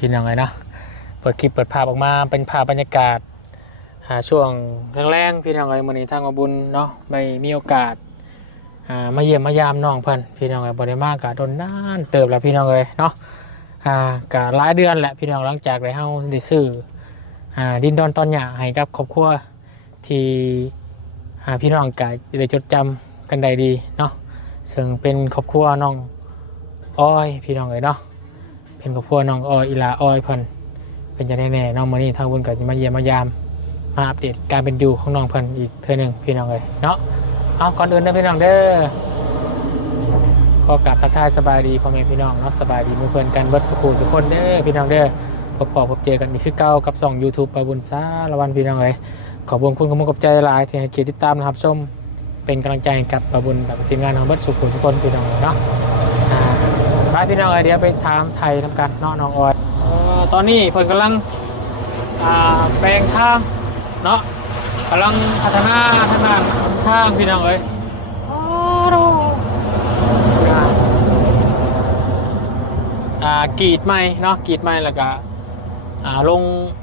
พี่น้องเลยเนาะเปิดคลิปเปิดภาพออกมาเป็นภาพบรรยากาศช่วงแรงๆพี่น้องเลยมื้อนี้ทางอบุญเนาะไม่มีโอกาสมาเยี่ยมมายามน้องเพิ่นพี่น้องเลยบ่ได้มากกะโดนนานเติบแล้วพี่น้องเลยเนาะกะหลายเดือนแหละพี่น้องหลังจากได้เฮาได้ซื้อดินดอนตอนหญ้าให้กับครอบครัวที่พี่น้องกะได้จดจำกันได้ดีเนาะซึ่งเป็นครอบครัวน้องอ้อยพี่น้องเลยเนาะเป็นครอบครัวน้องอ้อยอีลาอ้อยเพิ่นเป็นจังได๋แน่น้องมื้อนี้ทางบุญก็จะมาเยี่ยมมายามมาอัปเดตการเป็นอยู่ของน้องเพิ่นอีกเทื่อนึงพี่น้องเลยเนาะเอาก่อนอื่นนะพี่น้องเด้อขอกราบทักทายสบายดีพ่อแม่พี่น้องเนาะสบายดีหมู่เพิ่นกันเบิดสุขสุขคนเด้อพี่น้องเด้อพบเจอกันอีกคือเก่ากับช่อง YouTube ปะบุญสารวันพี่น้องเอ้ยขอบคุณขอบคุณกับใจหลายที่ให้เกียรติติดตามนะครับชมเป็นกำลังใจกับปะบุญกับทีมงานของเบิดสุขสุขคนพี่น้องเนาะไปพี่น้องเอ้ยเดี๋ยวไปถามไทยทำการเนาะน้องออยตอนนี้เพิ่นกำลังแปลงทางเนาะกำลังพัฒนาทางพี่น้องเอ้ยกรีดไม้เนาะกรีดไม้แล้วก็ลง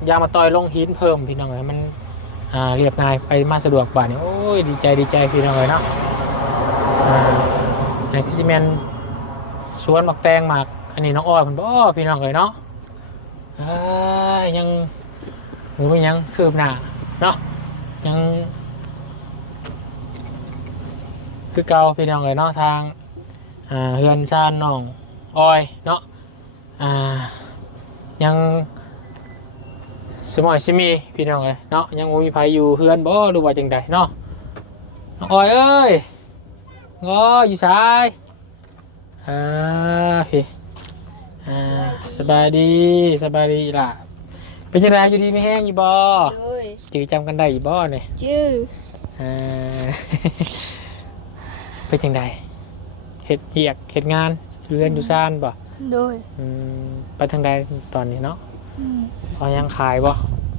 ยางมาต่อยลงหินเพิ่มพี่น้องเอ้ยมันเรียบง่ายไปมาสะดวกกว่านี่โอ้ยดีใจพี่น้องเอ้ยเนาะในพิซิเมนสวนหมักแตงหมากอันนี้น้องอ้อยผมบอกพี่น้องเอ้ยเนาะยังหรือว่ายังคืบหน้าเนาะยังคือเก่าพี่น้องเอ้ยเนาะทางเฮือนชานน้องอ้อยเนาะยังสมอยสิมีพี่น้องเอ้ยเนาะยังมีภัยอยู่เฮือนบ่หรือว่าจังใดเนาะน้องอ้อยเอ้ยงออยู่ซ้ายพี่สบายดีล่ะเป็นยังไงอยู่ดีไม่แห้งอยู่บ่จือจำกันได้อยู่บ่เนี่ยจื้อเป็นยังไงเฮ็ดงานเรือนอยู่ซ่านบ่โดยไปทางใดตอนนี้เนาะเอายังขายบ่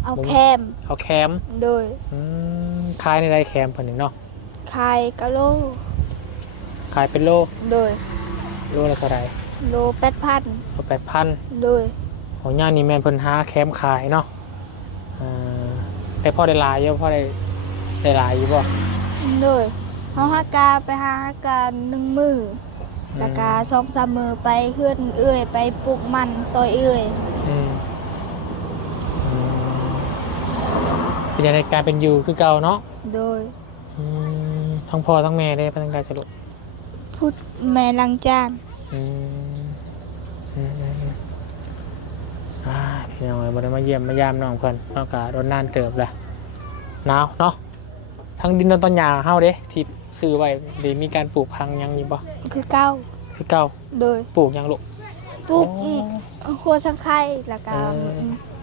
เอาแคมโดยขายในใดแคมเพิ่นนี่เนาะขายกะโลขายเป็นโลโดยโลละเท่าไหร่โล8,000โดยของย่านนี่แม่นเพิ่นหาแคมขายเนาะได้พอได้หลายอยู่พอได้หลายอยู่บ่โดยเฮาหากาไปหากา1 มื้อแล้วก็2-3 มื้อไปเฮือนเอื้อยไปปลูกมันซอยเอื้อยเป็นยังไงการเป็นอยู่คือเก่าเนาะโดยทั้งพ่อทั้งแม่ได้ไปทางใดสรุปพูดแม่ล้างจานพี่น้องเลยบ่ได้มาเยี่ยมมายามน้องเพิ่นนอกจากโดนนานเติบแหละหนาวเนาะทั้งดินต้นหญ้าเฮาเด้ที่ซื้อไว้ได้มีการปลูกพังยังอยู่บ่คือเก่าโดยปลูกยังลูกปลูกหัวสังไข่แล้วก็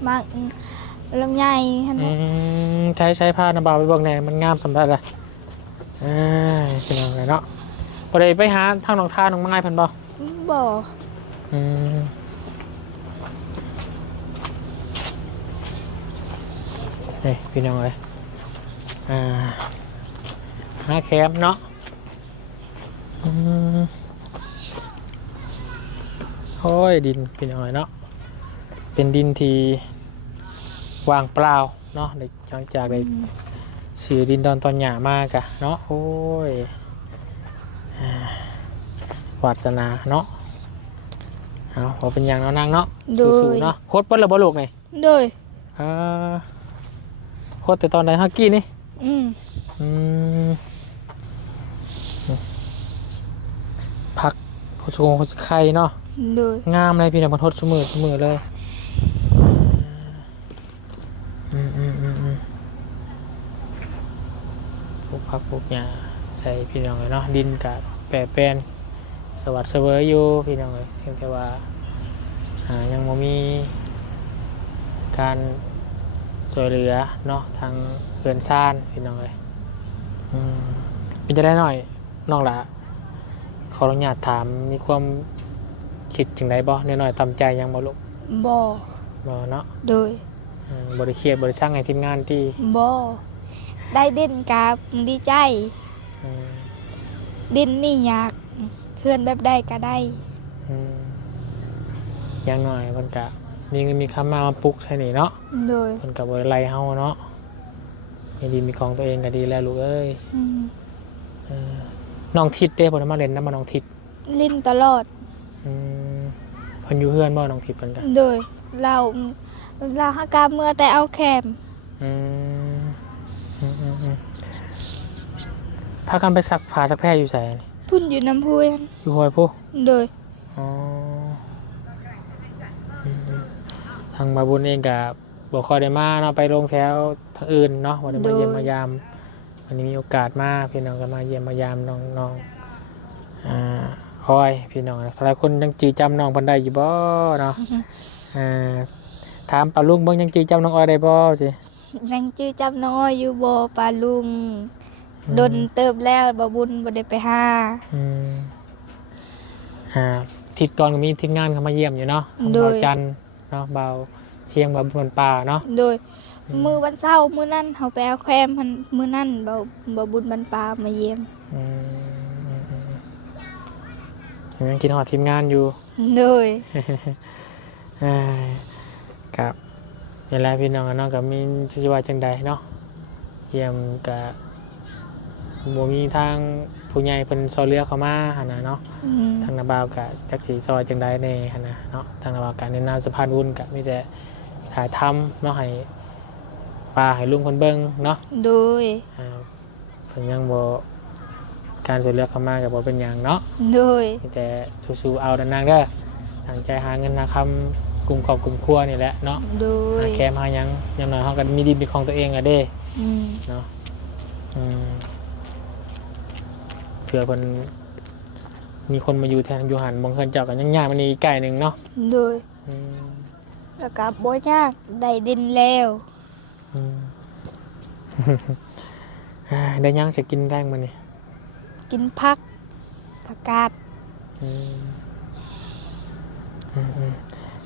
มากลำไยหั่นใช้ผ้าน้ำบาไปเบิ่งแหน่มันงามสำหรับล่ะพี่น้องเลยเนาะบ่ได้ไปหาทางหนองทาหนองไม้เพิ่นบ่พี่น้องเลยหาแคมเนาะโอ้ยดินพี่น้องเลยเนาะเป็นดินที่ว่างเปล่าเนาะหลังจากได้ซื้อดินดอนตอนหญ้ามากะเนาะโอ้ยวาสนาเนาะเอาเป็นอย่างเนาะนางเนาะสู้ๆเนาะโคตรเปิ้ลระบบโลกไงโดยโคตรแต่ตอนไหนฮักกี้นี่ผักโคชงโคชไข่เนาะงามเลยพี่น้องมาทดสมือเลยพวกผักพวกหญ้าใส่พี่น้องเลยเนาะดินกับแปรแปรนสวัสดิ์เสวยอยู่พี่น้องเลยเพียงแต่ว่ายังไม่มีการช่วยเหลือเนาะทางเรือนซ่านพี่น้องเลยเป็นจะได้หน่อยน้องละขออนุญาตถามมีความคิดจังไรบ่หน่อยตามใจยังบ่ลูกบ่เนาะโดยบริเครียดบริสร้างให้ทีมงานที่บ่ได้เด่นกับดีใจดินนี่อยากเคลื่อนแบบใดก็ได้อย่างหน่อยมันกะ มีเงินมีคำมาปลุกใช่นี่เนาะ โดย เพิ่นก็บ่ได้ไล่เฮาเนาะมีดีมีของตัวเองก็ดีแล้วลูกเอ้ย อืม เออน้องทิศเด้บ่ได้มาเล่นนำน้องทิศ ลิ้นตลอด อืมเพิ่นอยู่เฮือนบ่น้องทิศเพิ่นก็ โดยเราหากาเมื่อแต่เอาแคม อืมพากันไปซักผ้าซักแพรอยู่ไสนี่ พุ่นอยู่น้ำพุน อยู่ห้วยผู้ โดย อ๋อทางมาบุญเองก็บ่ค่อยได้มาเนาะไปโรงแถวทางอื่นเนาะบ่ได้มาเยี่ยมมายามวันนี้มีโอกาสมาพี่น้องก็มาเยี่ยมมายามน้องคอยพี่น้องหลายคนยังจื้อจำน้องเพิ่นได้อยู่บ่เนาะอ่าถามป้าลุงเบิ่งยังจื้อจำน้องอ้อยได้บ่สิ ยังจื้อจำน้อยอยู่บ่ปลาลุงดนเติบแล้วบ่บุญบ่ได้ไปหา อืมทิศก่อนก็มีทีมงานเข้ามาเยี่ยมอยู่เนาะ โดย เบาจันทร์เนาะเบาเสียงเบาบนป่าเนาะ โดยมื้อวันเสาร์มื้อนั้นเฮาไปเอาแคมมันมื้อนั้นบ่บุญบรรปามาเยี่ยม ยังกินหอดทีมงานอยู่ โดย ครับนี่แหละพี่น้องกับน้องกับมีชีวิตจังใดเนาะเยี่ยมกับบ่มีทางผู้ใหญ่เป็นซอยเรือเข้ามาหนนะเนาะ อืม ทางนาบาวกับจักสีซอยจังใดในหนนะเนาะทางนาบาวกับในนามสะพานบุญกับมีแต่ถ่ายทำเนาะให้ป้าให้ลุงคนเบิ้งเนาะ โดย เพิ่นยังบ่การซอยเรือเข้ามากับบ่เป็นหยังเนาะ โดย มีแต่สู้ๆเอาดันนางเด้อตั้งใจหาเงินหาคำกลุ่มครอบกลุ่มครัวนี่แหละเนาะ โดย หาแคมหาหยังอยังน้อยเขาก็มีดีเป็นของตัวเองอะเด้ อืม เนาะเผื่อคนมีคนมาอยู่แทนอยู่หันบางคนเจ้ากันยังยากมันอีกไก่หนึ่งเนาะ โดย อืม แล้วก็บ่ยากได้ดินแล้ว อืม ได้ยังจะกินแรงมันนี่ กินผักผักกาด อืม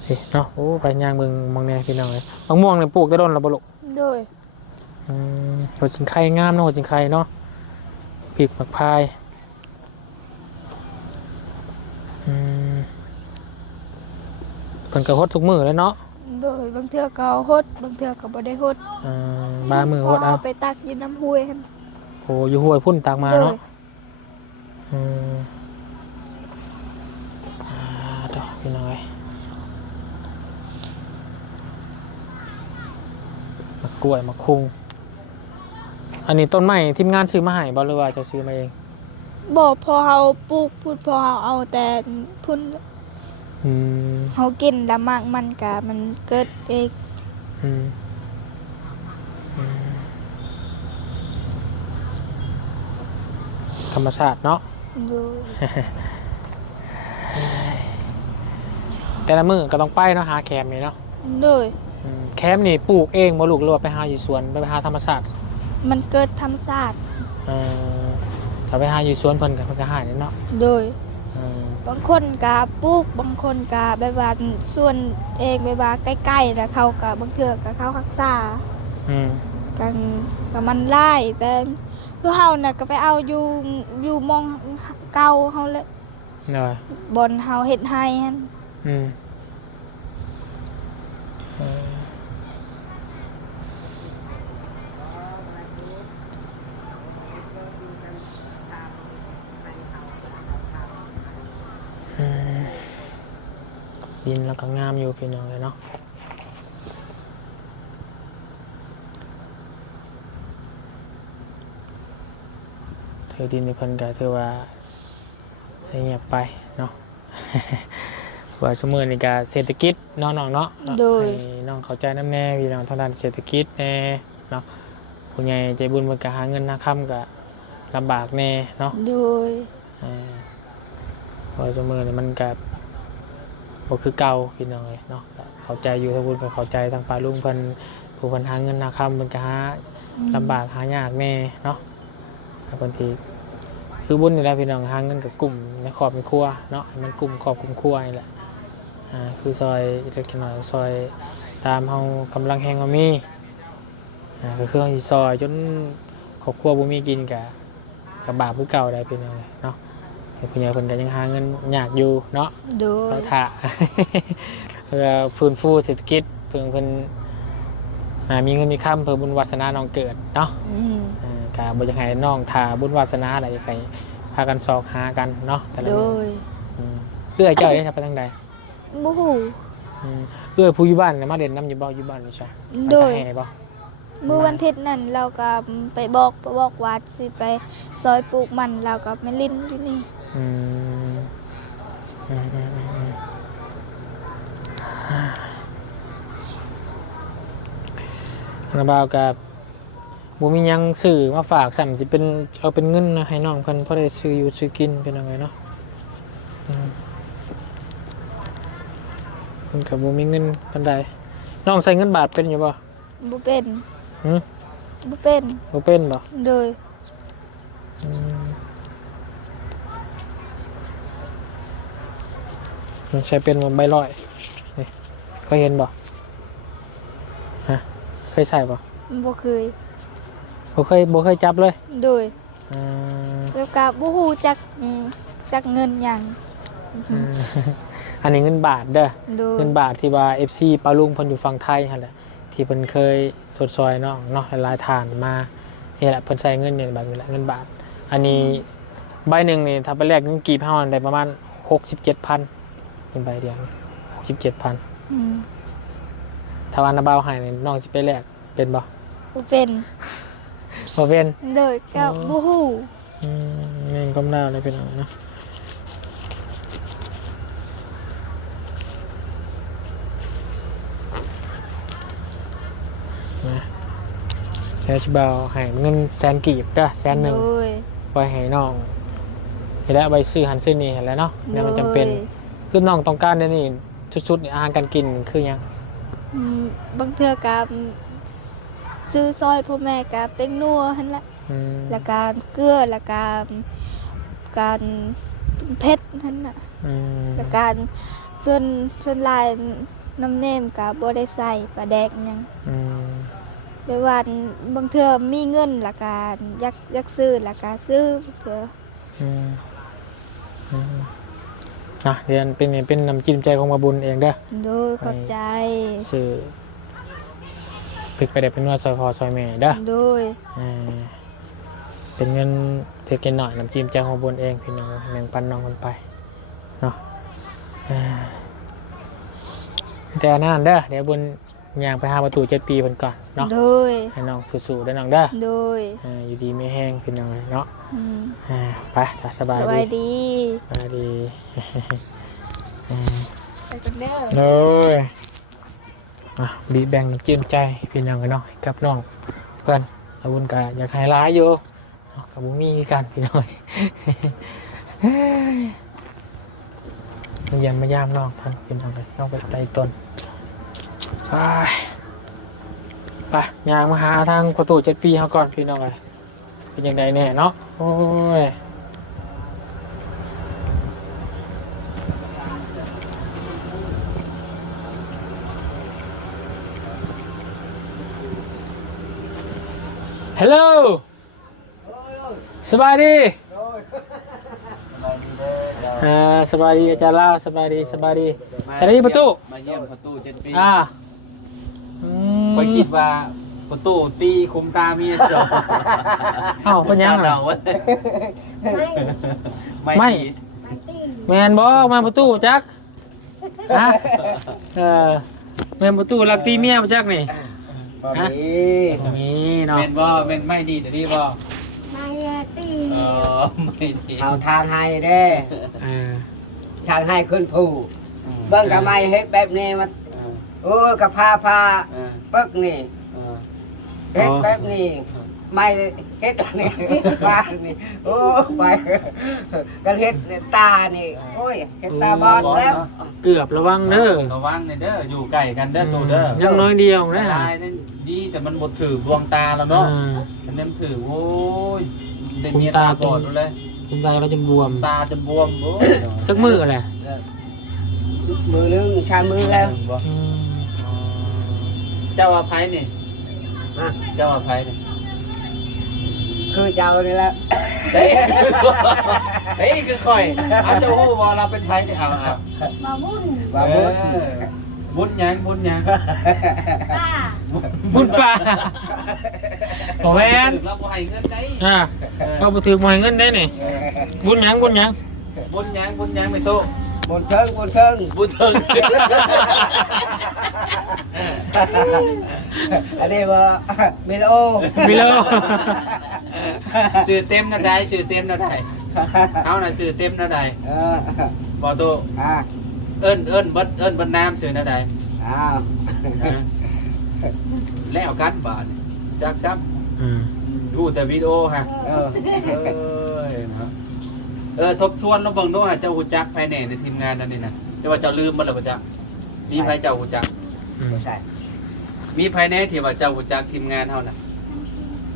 สิเนาะโอ้ไปย่างเมืองมองแนวพี่น้องเลยมะม่วงเนี่ยปลูกได้โดนแล้วบ่ลูก โดย หัวจิงไข่งามเนาะหัวจิงไข่เนาะปีกหมักพายเพิ่นก็ฮดทุกมื้อเลยเนาะ โดยบางเทื่อก็ฮดบางเทื่อก็บ่ได้ฮด บางมื้อฮดเอา ไปตักอยู่น้ำห้วยหั่น โอ้อยู่ห้วยพุ่นตากมา โด เนาะ ย ต่อพี่น้อยมะกล้วยมะคุงอันนี้ต้นไม้ทีมงานซื้อมาให้บ่หรือว่าจะซื้อมาเอง บ่พอเฮาปลูกพูดพอเฮาเอาแต่พุ่น อืม เฮากินแล้วมากมันก็มันเกิดเอง อืมธรรมชาติเนาะ โดย แต่ละมื้อก็ต้องไปเนาะหาแคมนี่เนาะ โดย แคมนี่ปลูกเองบ่ลูกหรือว่าไปหาอยู่สวนไปหาธรรมชาติ มันเกิดธรรมชาติ ถ้าไปหาอยู่สวนเพิ่นก็หาเนาะ โดย เออบ างคนก็ปลูกบางคนก็แบบว่าส่วนเองแบบว่าใกล้ๆแล้วเขาก็บางเทื่อก็เขารักษา อืม กันก็มันหลายแต่คือเฮาน่ะก็ไปเอาอยู่หมองเก่าเฮาเลย เนาะ บอนเฮาเฮ็ดให้หั่น อืมดินแล้วก็งามอยู่พี่น้องเลยเนาะเธอดินในเพิ่นก็ถือว่าให้เงียบไปเนาะ ว่าสมือในการเศรษฐกิจน้องๆเนาะให้น้องเข้าใจน้ำแน่พี่น้องทางด้านเศรษฐกิจแน่เนาะผู้ใหญ่ใจบุญมันก็หาเงินหาค่ำก็ลำบากแน่เนาะ โดย ว่าสมือนี่มันก็บ่คือเก่าพี่น้องเลยเนาะเข้าใจอยู่ทางบุญก็เข้าใจทางปลาลุงเพิ่นผู้เพิ่นหาเงินหาค่ำมันก็หาลำบากหายากแน่เนาะบางทีคือบุญนี่แหละพี่น้องหาเงินกับกลุ่มในครอบในครัวเนาะให้มันกลุ่มครอบกลุ่มครัวนี่แหละคือซอยเล็กน้อยซอยตามเฮากำลังแห่งว่ามีก็คือเฮาสิซอยจนครอบครัวบ่มีกินก็บาปคือเก่าได้พี่น้องเนาะผู้ใหญ่เพิ่นก็ยังหาเงินยากอยู่เนาะ โดย เราถ่า เพื่อฟื้นฟูเศรษฐกิจเพื่อเพิ่นมีเงินมีค่ำเพื่อบุญวาสนาน้องเกิดเนาะก็บ่อยากให้น้องถ่าบุญวาสนาอะไรใครพากันสอกหากันเนาะแต่ละ โด มื้อย เอื้อยเจ้าได้ไปทางใด บ่ฮู้ เอื้อยผู้อยู่บ้านน่ะมาเด่นน้ำอยู่บ่อยู่บ้านนี่ใช่ โดย ไปหาให้บ่ มื้อวันอาทิตย์นั้นเราก็ไปบอกว่าสิไปซอยปลูกมันเราก็มาลิ้นอยู่นี่ อืมระบาวกับบ่มีหยังซื้อมาฝากสั่นสิเป็นเอาเป็นเงินนะให้น้องเพิ่นพอได้ซื้ออยู่ซื้อกินเป็นจังไงเนาะเพิ่นก็บ่มีเงินปานใดน้องใส่เงินบาทเป็นอยู่บ่ บ่เป็น หึ บ่เป็น บ่เป็นบ่ โดย มันใช้เป็นใบลอยนี่เคยเห็นบ่ฮะเคยใส่บ่ บ่เคย บ่เคยจับเลย โดย อืม แล้วก็บ่ฮู้จักเงินหยัง อันนี้เงินบาทเด้อ โดย เงินบาทที่ว่า FC ปาลุงเพิ่นอยู่ฝั่งไทยหั่นแหละที่เพิ่นเคยสดซอยน้องเนาะหลายๆทานมานี่แหละเพิ่นใส่เงินเนี่ยแบบนี้แหละเงินบาท อันนี้ใบหนึ่งนี่ถ้าไปแลกเงินกีบเฮาได้ประมาณ 67,000เป็นใบเดียว 67,000 ถ้าวันนาบาวให้นี่น้องสิไปแลกเป็นบ่ บ่เป็น บ่เป็น โดยก็บ่ฮู้ เงินก้มดาวเลยเป็นเอาเนาะนะแค่ชิบาวให้เงินแสนกีบเด้อแสนหนึ่ง โดย ไปให้น้องเห็นแล้วใบซื้อหันซื้อนี่เห็นแล้วเนาะเนี่ยมันจำเป็นคือน้องต้องการเนี่ยนี่ชุดๆนี่อาหารการกินคือหยัง บางเทื่อก็ซื้อซอยพ่อแม่ก็เป็นนัวหั่นแหละ แล้วก็เกลือแล้วก็การเผ็ดนั่นน่ะแล้วการส่วนลายน้ำเนมก็บ่ได้ใส่ปลาแดกหยังไปว่าบางเทื่อมีเงินแล้วก็อยากซื้อแล้วก็ซื้อบางเทื่อ นะเรียนเป็นน้ำจิ้มใจของมาบุญเองเด้อ โดยขอบใจ ซื้อพริกไปได้เป็นนวดซอยพอซอยแม่เด้อ โดย เป็นเงินเทกินหน่อยน้ำจิ้มใจของมาบุญเองพี่น้องแบ่งปันน้องกันไปเนาะแต่อันนั่นเด้อเดี๋ยวบุญย่างไปหาประตู7 ปีเพิ่นก่อนเนาะ โดย ให้น้องสู้ๆเด้อน้องเด้อ โดย อยู่ดีไม่แห้งพี่น้องเนาะไปสบาย ส ดี วัสดี สบายดี ไปกันเด้อ เลยบีแบ่งน้ำจิ้มใจพี่น้องกันเนาะกับน้องเพื่อนอาวุธกะอยากให้ร้ายอยู่กับบุมีกันพี่น้องมาเยี่ยมมายามน้องท่านพี่น้องเลยน้องไปไต่ต้นไปยางมาหาทางประตู7 ปีเขาก่อนพี่น้องเลยเป็นยังไงแน่เนาะโอ้ยฮัลโหลสบายดีสบายดีอาจารย์ลาวสบายดีสบายดีประตู มาเยี่ยมประตู7 ปี ไป คิดว่าประตูตีคุมตาเมียจบ เป็นยังไง ไม่ แมนบอกมาประตูจักฮะแมนประตูลักตีเมียจักนี่ฮะนี่เนาะ เป็นบ่เป็นไม่ดีแต่นี่บ่ ไม่ตี ไม่ดี เอาทางให้เด้ทางให้ขึ้นผู้เบิ่งกับไม้เฮ็ดแบบนี้มันโอ้กับพาปึกนี่เฮ็ดแบบนี้ไม่เฮ็ดอันนี้บ้านนี่โอ้ไปกันเฮ็ดตานี่โอ้ยเฮ็ดตาบอดแล้ว เกือบระวังเด้อ ระวังเด้ออยู่ใกล้กันเด้อตัวเด้อ ยังน้อยเดียวนะ ลายนั่นดีแต่มันหมดถือดวงตาแล้วเนาะมันnemถือโอ้ยได้เมียตาบอดเลย คุณตาเราจะบวม ตาจะบวมโอ้ย จักมืออะไร มือนึงชามือแล้ว เจ้าอภัยนี่ ฮะ เจ้าอภัยนี่ คือเจ้านี่แหละ เฮ้ยเฮ้ยคือคอยเอาเจ้าฮู้ว่าเราเป็นไผนี่เอา มาบุญ ว่าบุญ บุญยัง บุญป่าขอแม่น เราบ่ให้เงินได้ เอาไปถือมาให้เงินได้นี่บุญหยัง บุญยังไม่โต บนเทิง บุญเถิง อันนี้ว่าเมโล มีแล้ว สื่อเต็มนะได้สื่อเต็มนะได้เอาน่ะสื่อเต็มนะได้บ่โต เอิ้นบัดน้ำสื่อนะได้ อ้าว แล้วกันบาดจักซับ ดูแต่วิดีโอฮะทบทวนแล้วเบิ่งดูฮะเจ้าหูจักภายในทีมงานนั่นนี่นะแต่ว่าเจ้าลืมมันแล้วบ่จ๊ะมีภายเจ้าหูจัก ไม่ใช่ มีภายในที่ว่าเจ้าหูจักทีมงานเฮาน่ะ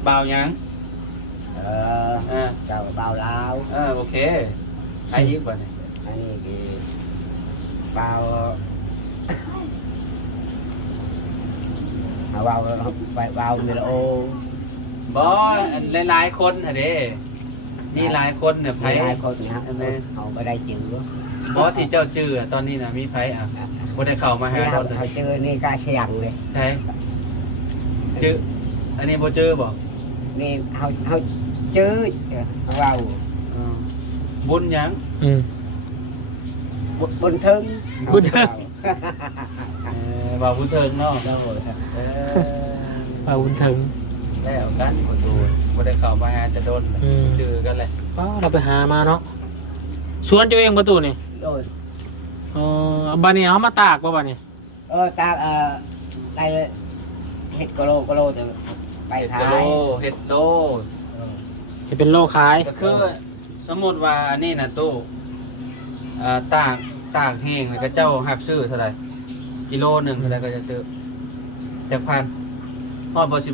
บ่าวหยังเจ้าเบาลาว โอเคใครอีกบ่นี่ อันนี้คือเบาเบาเมโล บ่หลายๆคนฮะเด้มีหลายคนเนี่ยไผ หลายคนนะเขาไม่ได้จื้อ บ่ที่เจ้าชื่อตอนนี้น่ะมีไผบ่ได้เข้ามาหาเรา เขาเจอนี่ก็เชียงเลย ใช่ชื่ออันนี้บ่ชื่อบ่ นี่เขาจื้อเรา บุญหยัง บนทึง ว่าบุญเถิงเนาะ เอาบุญถึง แล้วกันคนดูบ่ได้เข้ามาหาจะโดนเจอกันเลย เราไปหามาเนาะสวนตัวเองประตูนี่ โดย บานนี้เอามาตากป่ะบานนี้ ตาได้เห็ดกะโลจะไป เห็ด ท้าย กะโลเห็ดโต จะเป็นโลขาย ก็คือสมมติว่าอันนี้น่ะตู้ตากแห้งแล้วก็เจ้าหับซื้อเท่าไหร่กิโลหนึ่งเท่าไหร่ก็จะซื้อจากพันฮอดบ่16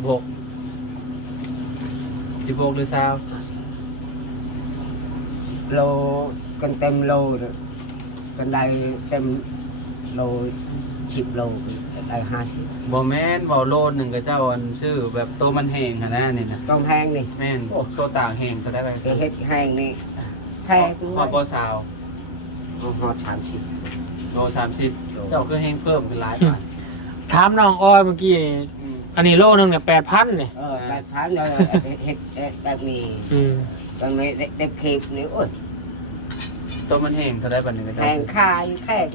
หรือ20 โลกันเต็มโลกันได้เต็มโล10 โลได้50 บ่แม่นบ่โลหนึ่งก็เจ้าอันซื้อแบบโตมันแห้งหั่นนะนี่นะ ต้องแห้งนี่ แม่นโตตากแห้งเท่าไหร่ไป เห็ดแห้งนี่แห้ง ฮอดบ่ซาว ฮอด30 โล30เจ้าคือแห้งเพิ่มเป็นหลายบาท ถามน้องอ้อยเมื่อกี้นี่อันนี้โลนึงเนี่ย8,000เนี่ย แบบพันเลยเห็ดแบบนี้มันไม่ได้เค็มนี่โอ้ย โตมันแห้งเท่าไหร่บัดนี้ไปเจ้า แห้งคายแห้ง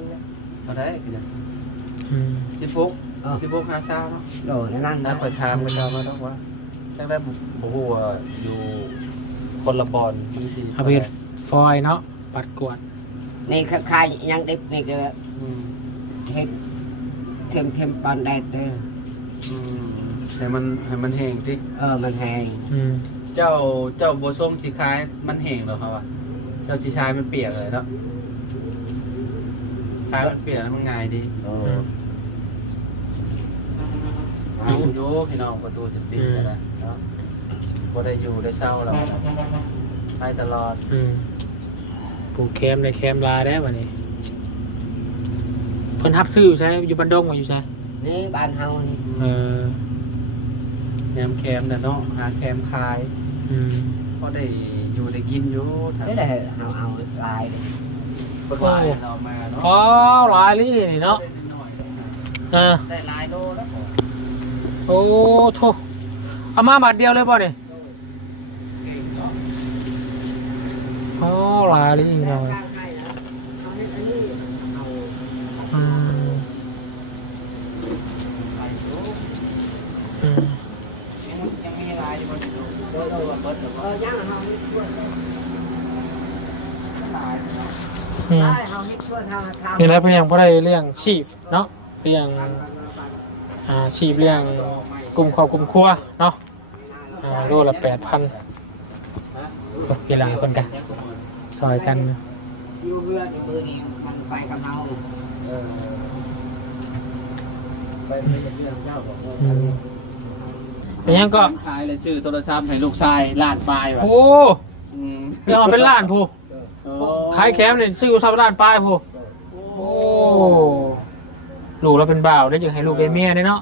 เท่าไหร่กิน16 50เนาะ โดนนั่น นะ นะ คอยถามกันเรามาต้องว่าจังได้บ่ฮู้ว่าอยู่คนละบอนบางที เอาไปฟอยเนาะปัดกวด นี่คายยังดิบนี่ก็เห็ดเค็มปานแดดเด้อ ให้มันแห้งสิ มันแห้ง เจ้าบัวส้มสีคล้ายมันแห้งเหรอครับวะเจ้าสีชายมันเปียกเลยเนาะคล้ายมันเปียกแล้วมันง่ายดีอยู่พี่น้องประตูจะปิดแล้วเนาะบ่ได้อยู่ได้เศร้าแล้วไปตลอด ปลูกแคมในแคมลาได้วันนี้คนทับซื้ออยู่ใช่อยู่บันดงมาอยู่ใช่ นี่บ้านเฮานี่ แนมแคมเนี่ยเนาะหาแคมคายพอได้อยู่ได้กินอยู่ ได้เอาลาย คนลายเรามาเนาะ อ๋อหลายลี่นี่เนาะได้หลายโลแล้ว โอ้โถเอามาบาทเดียวเลยป่ะเนี่ยอ๋อหลายลี่เนาะยังมีลายอยู่บนตู้ย่างเฮานี่ช่วยเฮานี่ช่วยเฮาทำ นี่แหละเป็นอย่างพอได้เรื่องชีพเนาะเรื่องชีพเรื่องกลุ่มครอบกลุ่มครัวเนาะโลละ8,000เวลาคนกันซอยกัน อยู่เรือในมือนี่มันไปกับเฮา ไปไม่เป็นเรื่องเจ้าบอก เป็นยังก็ ขายเลยซื้อโทรศัพท์ให้ลูกชายล้านปลายว่ะ โอ้ยังเอาเป็นล้านผู้ขายแคมเนี่ยซื้อซับล้านปลายผู้โอ้ลูกเราเป็นบ่าวได้ยังให้ลูกได้เมียได้เนาะ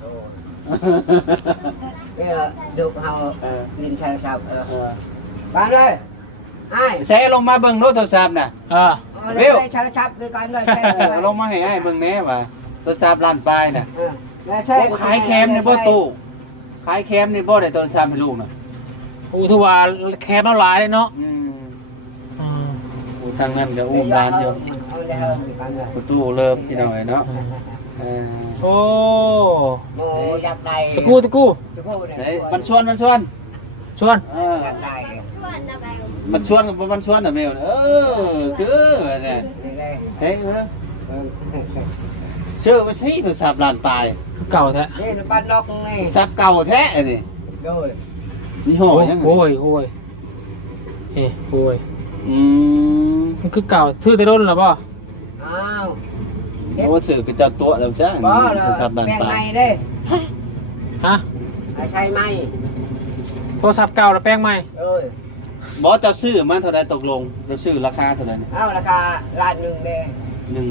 นี่ดูเฮาลินชาชับบ้านเลยไอ้ แซลงมาเบิ่งโทรศัพท์น่ะ วิว ชาชับคือกันเลย ลงมาให้ไอ้เบิ่งแน่ว่ะ ตัวทราบล้านปลายน่ะ แล้วใช่ ขายแคมในบ่ตู้ขายแคมในบ่ได้ตัวทราบให้ลูกน่ะ อู้ทุว่าแคบเอาหลายเลยเนาะ อืม อืม โอ้ทางนั้นก็อุ้มร้านอยู่ เอาเลยเอาเลยกันเลย ประตูเริ่มพี่น้อยเนาะเออ โอ้ โมอยากได้ ตะกู้ ตะกู้เนี่ย เฮ้ยมันชวน ชวน เออ อยากได้ มันชวนกับมันชวนน่ะแมวเออคือเนี่ย นี่เลย เฮ้ยชื่อมันใช่ตัวทราบล้านปลาย คือเก่าแท้ นี่ปั้นล็อกนี่ ทราบเก่าแท้นี่ โดย นี่ห้อ โอ้ย ยังไง โอ้ยโอ้ยเอ้โอ้ย อืม มันคือเก่าซื้อแต่รุ่นหรอป่ะ อ้าว โอ้ถือเป็นเจ้าตัวแล้วจ้า บ่เลย ตัวทราบล้าน แบ่ง ปลา ไม้ ย เด้ ฮะ ใช่ไหม โทรศัพท์เก่าแล้วแป้งใหม่ เอ้ย บอสเจ้าซื้อมาเท่าไรตกลงเจ้าซื้อราคาเท่าไรเนี่ย เอาราคาล้านหนึ่งเด้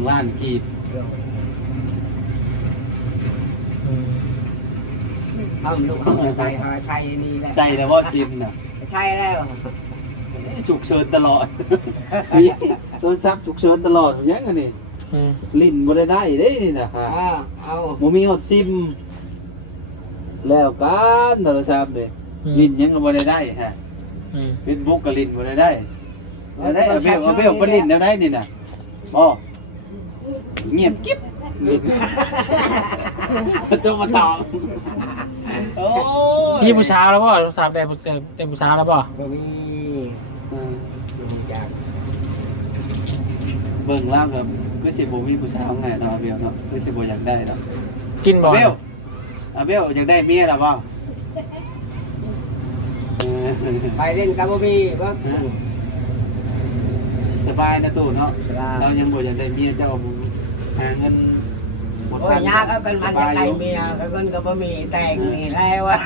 1 ล้านกีบ เอาลูกเอาไปหาใช่นี่แหละ ใส่แต่ว่าซิมน่ะ ใช่แล้ว ฉุกเฉินตลอด มีโทรศัพท์ฉุกเฉินตลอดยังไงนี่ อืม ลิ้นบ่ได้ได้เด้นี่นะฮะ เอา บ่มีฮอดซิม แล้วกันโทรศัพท์เด้ลิ้นยังก็บ่ได้ได้ฮะ อืม Facebook ก็ลิ้นบ่ได้ได้ได้เอาเบลบ่ลิ้นแล้วได้นี่น่ะบ่เงียบกิ๊บต้องมาตอบโอ้ย พี่ผู้ชายแล้วป่ะโทรศัพท์ได้ผู้ชายแล้วป่ะ บ่มีจาก เบิ่งแล้วก็คือสิบ่มีผู้สาวไงเนาะเบลเนาะคือสิบ่อยากได้เนาะ กินบ่ เบลเบลอยากได้เมียหรอเปล่า ไปเล่นกับบ่มีบ่ สบายนะตู่เนาะ สบาย เรายังบ่อยากได้เมียเจ้าหาเงินหมด โอ้ยยากเอากันมันจะได้เมียก็เงินก็บ่มีแต่งนี่แล้วอะ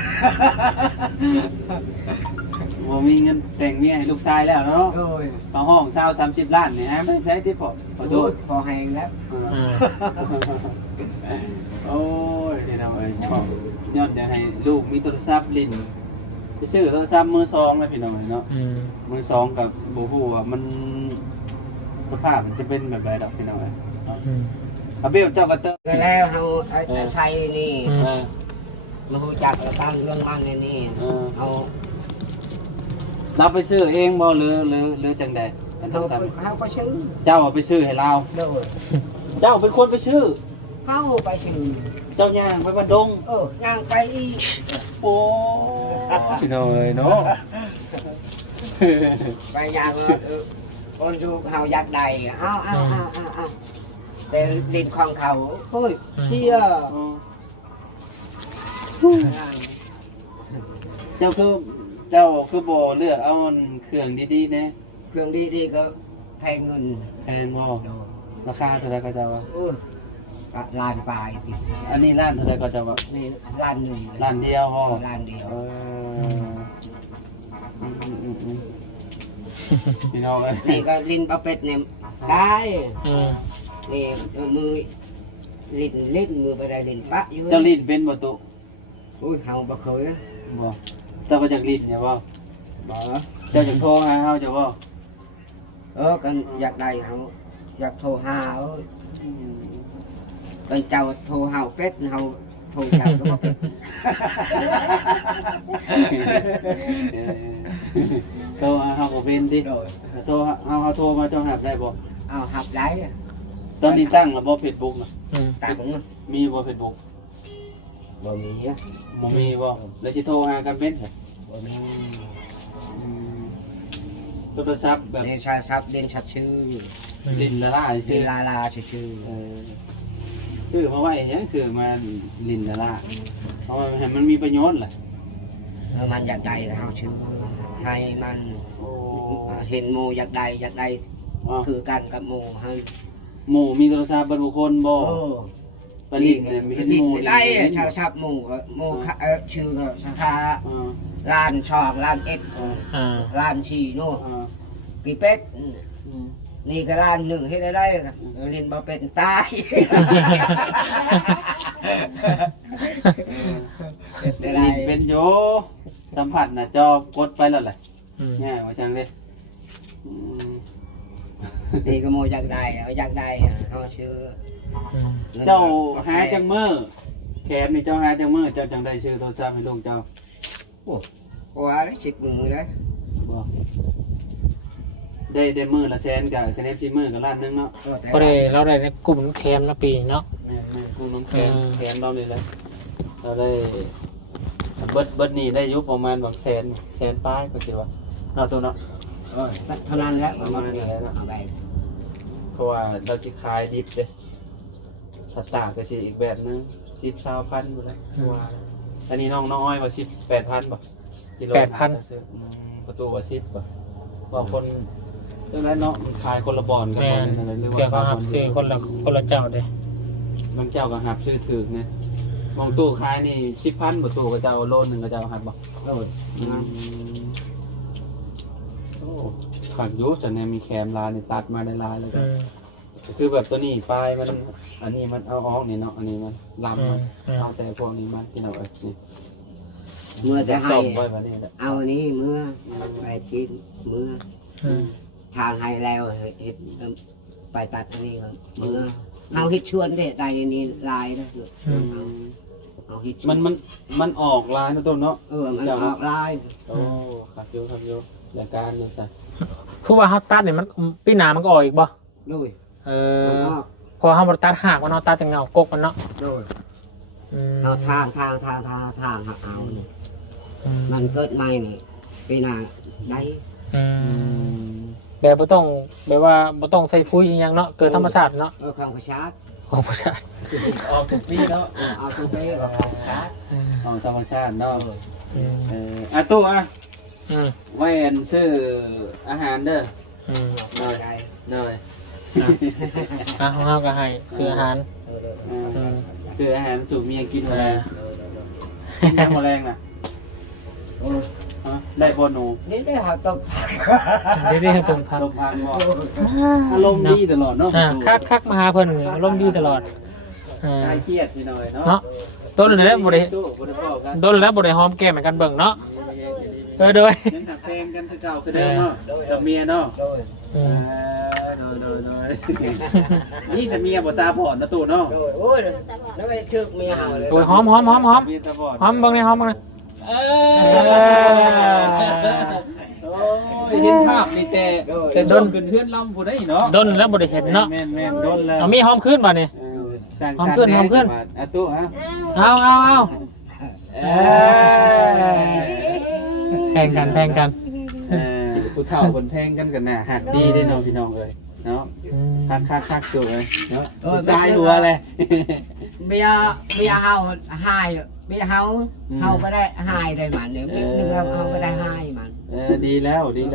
บ่มีเงินแต่งเมียให้ลูกชายแล้วเนาะ โอ้ย เขาห้องเช่า30 ล้านนี่ฮะไม่ใช่ที่พอ โอ้ โทษ ยพอแหงแล้ว อ่า โอ้ยนี่เราเอ้ยชอบย้อนเดี๋ยวให้ลูกมีโทรศัพท์ลิ้นไปซื้อโทรศัพท์มือสองเลยพี่น้องเนาะ อืม มือสองกับบูฮูอ่ะมันสภาพมันจะเป็นแบบไรดอกพี่น้องเอ้ย อืม อาเบลเจ้ากระเตอร์ แล้วเฮาใช้นี่ อืม เออ มาฮู้จักตามเรื่องมันนี่ เออ เอา เราไปซื้อเองบ่หรือจังใดเป็นโทรศัพท์ เฮาก็ชื่อ เจ้าเอาไปซื้อให้เรา โดย เจ้าเป็นคนไปซื้อ เฮาไปชื่อ เจ้าย่างไปบ้านดง ย่างไปอีก โอ้พี่น้องเอ้ยเนาะ ไปย่างคนดูเฮาอยากได้เอาแต่ดินของเขาโอ้ยเชี่ย เจ้าคือบ่เลือกเอาเครื่องดีๆนะ เครื่องดีๆก็แพงเงิน แพงบ่ราคาเท่าไหร่ก็จะว่า ล้านปลายติ อันนี้ร้านเท่าไหร่ก็จะว่า นี่ล้านหนึ่ง ร้านเดียวพอ ล้านเดียว พี่น้องเอ้ย นี่ก็ลิ้นปลาเป็ดเนี่ยได้ อืม นี่มือลิ้นมือไปได้ลิ้นปะอยู่ เจ้าลิ้นเป็นบ่ตุ อุ้ยเฮาบ่เคย บ่เจ้าก็จากลิ้นเนี่ยบ่ บ่ เจ้าจังโทรหาเฮาเจ้าบ่ กันอยากได้เฮาอยากโทรหากันเจ้าโทรหาเป็ดเฮาโทรเจ้าก็บ่เป็ด โทรหาเฮาบ่เป็นติ โดย โทรเฮาโทรมาเจ้าหับได้บ่ เอาหับได้ ตอนนี้ตั้งแล้วบ่ Facebook น่ะ อืม ตัง มีบ่ Facebook บ่มี บ่มีบ่แล้วสิโทรหากันเป็น บ่มี โทรศัพท์แบบ เด่นชัดซับเด่นชัดชื่อ ลิ้นละลาย เด่ ซื่อน ลาชื่อ ชื่อมาไว้หยังชื่อมาลิ้นละลายเพราะว่าให้มันมีประโยชน์แหละ แล้วมันอยากได้เฮาชื่อให้มัน โอ้ เห็นหมู่อยากได้คือกันกับหมู่ให้ หมู่มีโทรศัพท์บรรบุคคลบ่ ปลินเนี่ยมีเห็น ลิ้ ห น มู ได้ชาวชับหมู่ชื่อสาขาร้านช่องร้านเอ็ด อ่า ร้านชีโน่กี่เป็ดนี่ก็ร้านหนึ่งให้ได้ลิ้นบ่เป็นตาย ลินเป็นโยสัมผัสนะจอกดไปแล้วแหละ อืม ง่ายว่าจังเลย นี่ก็โมอยากได้เอาอยากได้เอาชื่อ เจ้าหาจังมือแคมนี่เจ้าหาจังมือเจ้าจังได้ชื่อโทรศัพท์ให้ลุงเจ้า โอ้ว่าได้10 มือเลย บอกได้มือละแสนกับคะแนนที่มือกับล้านนึงเนาะ พอได้เราได้ในกลุ่มแคมป์นะปีเนาะ แม่กูน้องแคนรอบนี้เลยเราได้เบิดนี่ได้ยุบประมาณบางแสนป้ายก็คิดว่าเนาะตัวเนาะ เท่านั้นแหละมันนี่เอาไป เพราะว่าเราจะขายดิบเลยถ้าตากก็สิอีกแบบนึง10,000อยู่แล้วว่าอันนี้น้องอ้อยว่า18,000ป่ะกิโลประตูว่า10ป่ะว่าคนเรื่องนั้นเนาะมันขายคนละบอนกัน แม่น หรือ เกี่ยวกับหับซื้อคนละเจ้าเด้ บางเจ้าก็หับซื้อถือไงมองตู้ขายนี่10,000ประตูก็จะเอาโลนึงก็จะเอาหับบ่ โดย โอ้ขังยุจะเนี่ยมีแคมลายนี่ตัดมาได้ลายเลยคือแบบตัวนี้ปลายมันอันนี้มันเอาออกนี่เนาะอันนี้มันลำมันเอาแต่พวกนี้มันที่เรานี่ เมื่อจะให้ ต้มไว้แบบนี้แหละ เอานี้เมื่อไปกินเมื่อทางให้แล้วเฮ็ดไปตัดอันนี้เมื่อเอาเฮ็ดชวนเด้ได้นี่ลายนะเอาเฮ็ด มันออกลายนะตัวเนาะ มันออกลาย โอ้ครับยุรายการดูซะ คือว่าเฮาตัดเนี่ยมันปีหน้ามันก็ออกอีกบ่ โดย มันออกพอเฮาบ่ตัดหากมันเนาะตัดแต่เงากกมันเนาะ โดยเอาทางเอามันเกิดใหม่นี่ปีหน้าได้ แบบบ่ต้องแบบว่าบ่ต้องใส่ปุ๋ยอิหยังเนาะเกิดธรรมชาติเนาะ ของประชาชน ของธรรมชาติ ออกทุกปีเนาะ เอาตัวไปของประชาชน ออกธรรมชาติเนาะตู้อ่ะไว้อันซื้ออาหารเด้อหน่อย ได้ หน่อย ของเฮาก็ให้ซื้ออาหาร ซื้ออาหารสู่เมียกินอะไรกินน้ำแมลงน่ะได้บอหนู นี่ได้หาตบ ได้ๆตรงพัก ลมพังบอกอารมณ์ดีตลอดเนาะ คักมาหาเพิ่นอารมณ์ดีตลอด คลายเครียดไปหน่อยเนาะ เนาะโดนแล้วบ่ได้ ตู้บ่ได้บอกกัน โดนแล้วบ่ได้หอมแก้มเหมือนกันเบิ่งเนาะโดย ยังหักเพลงกันคือเก่าคือเดิมเนาะกับเมียเนาะ โดย โดยนี่แต่เมียบ่ตาบอดนะตู้เนาะ โดยโอ้ยแล้วไปถึกเมียเห่าเลย โอ้ยหอม เมียตาบอด หอมเบิ่งนี่หอมเบิ่งนี่ โอ้ยเห็นภาพมีแต่โดนขึ้นเพื่อนลำผู้ได้เนาะ โดนแล้วบ่ได้เห็นเนาะ แม่นโดนแล้ว เอามีหอมขึ้นบ่นี่ หอมขึ้นอ่ะตู้ฮะ เอาแพงกัน ผู้เฒ่าคนแพงกันกันน่ะหักดีได้เนาะพี่น้องเอ้ยเนาะคักตัวเลยเนาะตายหัวเลย เมียเห่าหายเมียเห่าก็ได้หายได้มันเนี่ยนึกว่าเห่าก็ได้หายมัน ดีแล้ว นี่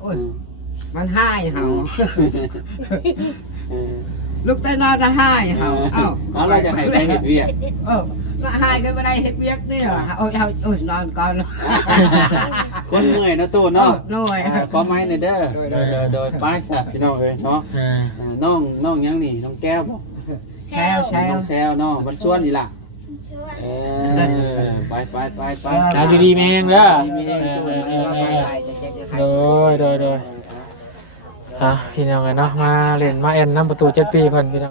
โอ้ยมันหายเห่าลูกแต่นอนจะหายเห่าเอาเราจะให้ไปเฮ็ดเวียก มาหายก็ไม่ได้เฮ็ดเวียกนี่เหรอโอ้ยนอนก่อน คนเหนื่อยนะตู้เนาะ หน่อย ขอไม้หน่อยเด้อโดยป้ายสัตว์พี่น้องเอ้ยเนาะน้องยังนี่น้องแก้วบ่ แซว น้องแซวเนาะมันชวนนี่ล่ะไปอยู่ดีแม่งเด้อโดยพี่น้องเนาะมาเล่นมาแอนน้ำประตู7 ปีเพิ่นพี่น้อง